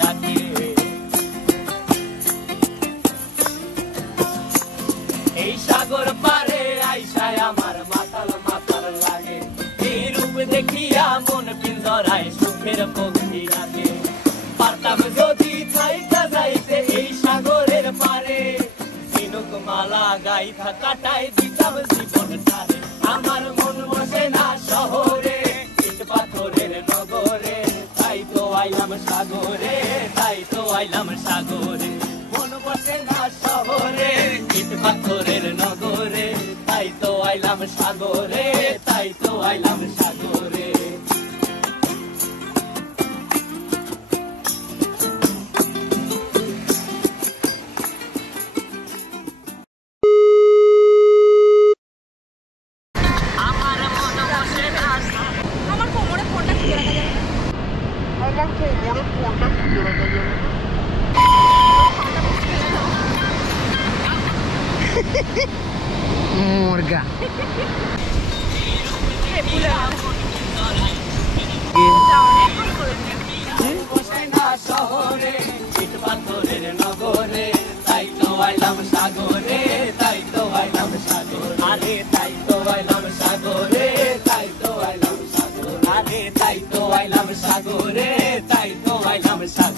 ডাকে। এই সাগর পারে আইসায় আমার মাতাল মাতাল লাগে, এই রূপ দেখিয়া মন পিঞ্জরায় সুখের পক্ষী ডাকে। পারতাম যদি থাইকা যাইতে এই সাগরের পারে, ঝিনুক মালা গাইথা কাটাই দিতাম জীবনটারে। আমার মন বসে না শহরে, ইট পাথরের নগরে, তাই তো আইলাম সাগরে, তাই তো আইলাম সাগরে। মন বসে না শহরে, ইট পাথরের নগরে, তাই তো আইলাম সাগরে, তাই তো আইলাম সাগরে। मुर्गा শহরে ইট পাথরের নগরে, তাই তো আইলাম সাগরে, তাই তো আইলাম সাগরে। আরে তাই তো আইলাম সাগরে, তাই তো আইলাম সাগরে। আরে তাই তো আইলাম সাগরে, তাই তো আইলাম সাগরে।